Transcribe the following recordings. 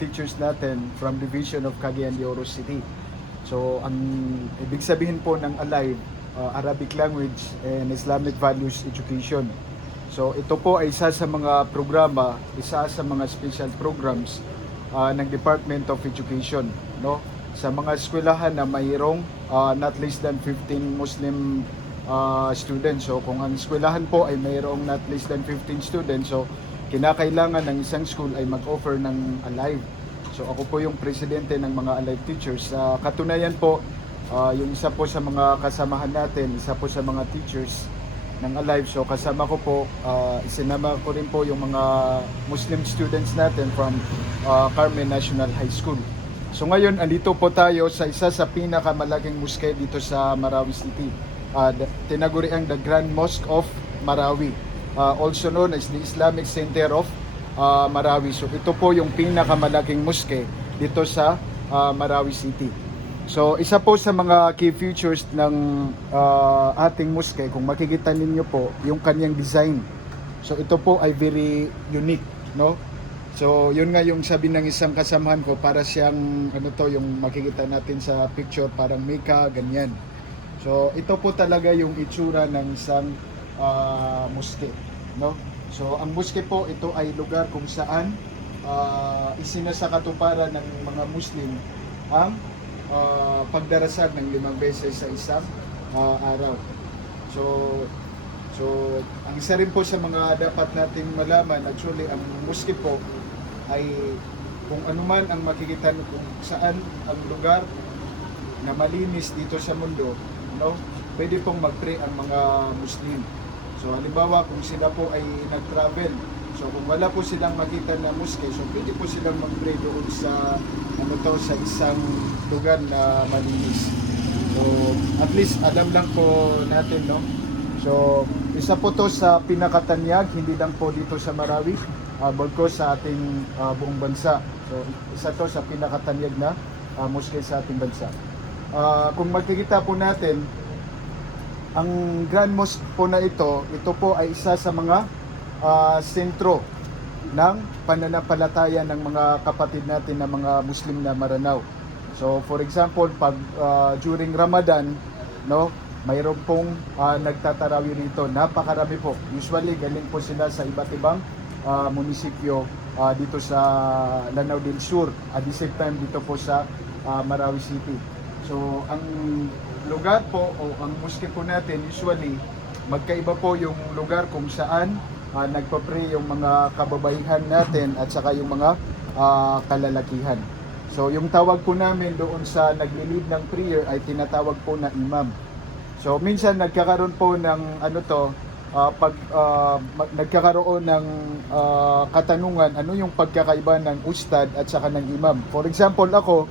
teachers natin from Division of Cagayan de Oro City. So ang ibig sabihin po ng ALIVE, Arabic Language and Islamic Values Education. So ito po ay isa sa mga programa, isa sa mga special programs ng Department of Education, no? Sa mga eskwelahan na mayroong not less than 15 Muslim students. So kung ang eskwelahan po ay mayroong not less than 15 students, so kinakailangan ng isang school ay mag-offer ng ALIVE. So ako po yung presidente ng mga ALIVE teachers. Katunayan po, yung isa po sa mga kasamahan natin, isa po sa mga teachers ng ALIVE. So kasama ko po, isinama ko rin po yung mga Muslim students natin from Carmen National High School. So ngayon, andito po tayo sa isa sa pinakamalaking mosque dito sa Marawi City. Tinaguriang the Grand Mosque of Marawi, also known as the Islamic Center of Marawi. So ito po yung pinakamalaking mosque dito sa Marawi City. So isa po sa mga key features ng ating mosque, kung makikita ninyo po yung kanyang design. So ito po ay very unique, no? So yun nga yung sabi ng isang kasamahan ko, para siyang ano to, yung makikita natin sa picture, parang Mecca, ganyan. So ito po talaga yung itsura ng isang mosque, no? So ang mosque po, ito ay lugar kung saan isinasakatuparan ng mga Muslim ang pagdarasal ng 5 beses sa isang araw. So ang isa rin po sa mga dapat nating malaman, actually ang mosque po ay kung ano man ang makikita kung saan ang lugar na malinis dito sa mundo, no, pwede pong mag-pray ang mga Muslim. So halimbawa kung sila po ay nag-travel, so kung wala po silang makita na mosque, so pwede po silang mag-pray doon sa sa isang lugar na malinis. So at least alam lang po natin, no. So isa po to sa pinakatanyag, hindi lang po dito sa Marawi, bagkus sa ating buong bansa. So isa to sa pinakatanyag na mosque sa ating bansa. Kung makikita po natin, ang Grand Mosque po na ito po ay isa sa mga sentro ng pananampalataya ng mga kapatid natin na mga Muslim na Maranao. So for example, pag during Ramadan, no, mayroon pong nagtatarawi rito. Napakarami po. Usually galing po sila sa iba't ibang munisipyo dito sa Lanao del Sur, at the same time dito po sa Marawi City. So ang lugar po o ang mosque po natin, usually magkaiba po yung lugar kung saan nagpa-pray yung mga kababaihan natin at saka yung mga kalalakihan. So yung tawag po namin doon sa nagli-lead ng prayer ay tinatawag po na imam. So minsan nagkakaroon po ng nagkakaroon ng katanungan, ano yung pagkakaiba ng ustad at saka ng imam. For example, ako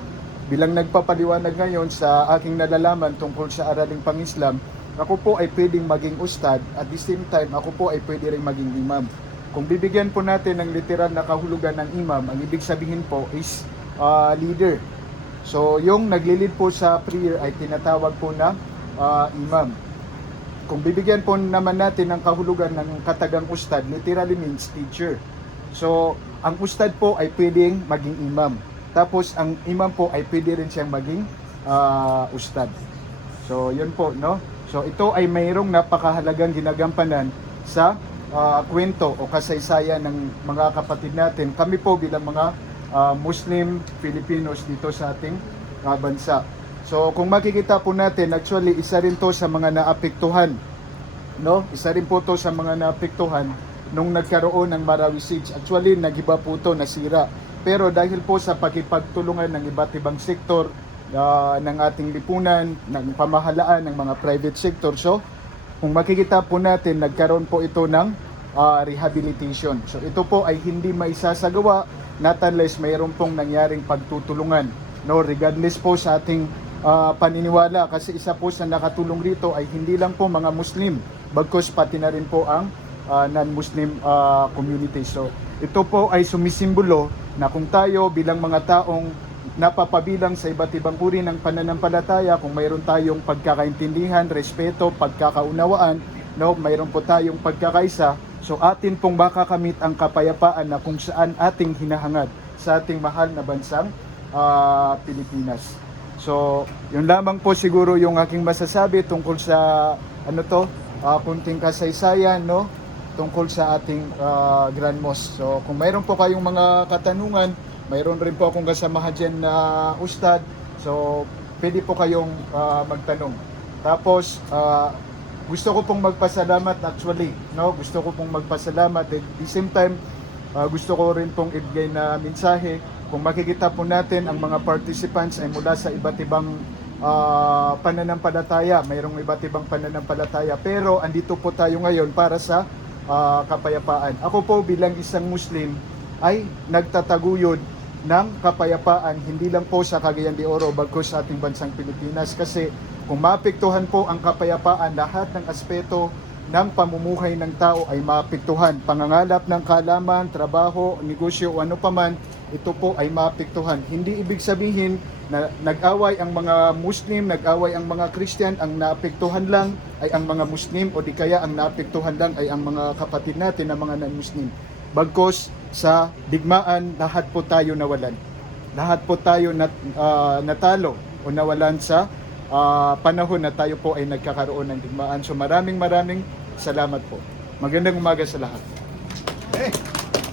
bilang nagpapaliwanag ngayon sa aking nalalaman tungkol sa araling pang-Islam, ako po ay pwedeng maging ustad, at the same time ako po ay pwede rin maging imam. Kung bibigyan po natin ng literal na kahulugan ng imam, ang ibig sabihin po is leader. So yung nagli-lead po sa prayer ay tinatawag po na imam. Kung bibigyan po naman natin ng kahulugan ng katagang ustad, literally means teacher. So ang ustad po ay pwedeng maging imam. Tapos ang imam po ay pwede rin siyang maging ustad. So yun po, no? So ito ay mayroong napakahalagang ginagampanan sa kwento o kasaysayan ng mga kapatid natin. Kami po bilang mga Muslim Filipinos dito sa ating bansa. So kung makikita po natin, actually isa rin to sa mga naapektuhan, no? Isa rin po to sa mga naapektuhan nung nagkaroon ng Marawi Siege. Actually nagiba po to, nasira. Pero dahil po sa pakipagtulungan ng iba't ibang sektor ng ating lipunan, ng pamahalaan, ng mga private sector, so kung makikita po natin, nagkaroon po ito ng rehabilitation. So ito po ay hindi maisasagawa not unless mayroon pong nangyaring pagtutulungan, no, regardless po sa ating paniniwala, kasi isa po sa nakatulong rito ay hindi lang po mga Muslim, bagkus pati na rin po ang non-Muslim community. So ito po ay sumisimbolo na kung tayo bilang mga taong napapabilang sa iba't ibang uri ng pananampalataya, kung mayroon tayong pagkakaintindihan, respeto, pagkakaunawaan, no, mayroon po tayong pagkakaisa, so atin pong makakamit ang kapayapaan na kung saan ating hinahangad sa ating mahal na bansang Pilipinas. So, yun lamang po siguro yung aking masasabi tungkol sa kunting kasaysayan, no? Tungkol sa ating Grand Mosque. So, kung mayroon po kayong mga katanungan, mayroon rin po akong kasamahan dyan na ustad. So, pwede po kayong magtanong. Tapos, gusto ko pong magpasalamat actually, no? Gusto ko pong magpasalamat. At the same time, gusto ko rin pong ibigay na mensahe. Kung makikita po natin ang mga participants ay mula sa iba't ibang pananampalataya, mayroong iba't ibang pananampalataya, pero andito po tayo ngayon para sa kapayapaan. Ako po bilang isang Muslim ay nagtataguyod ng kapayapaan, hindi lang po sa Cagayan de Oro, bagkus sa ating bansang Pilipinas. Kasi kung maapektuhan po ang kapayapaan, lahat ng aspeto ng pamumuhay ng tao ay maapektuhan. Pangangalap ng kaalaman, trabaho, negosyo o ano paman, ito po ay maapektuhan. Hindi ibig sabihin na nag-away ang mga Muslim, nag-away ang mga Christian, ang naapektuhan lang ay ang mga Muslim o di kaya ang naapektuhan lang ay ang mga kapatid natin na mga non-Muslim. Bagkus sa digmaan, lahat po tayo nawalan. Lahat po tayo natalo o nawalan sa panahon na tayo po ay nagkakaroon ng digmaan. So maraming salamat po. Magandang umaga sa lahat.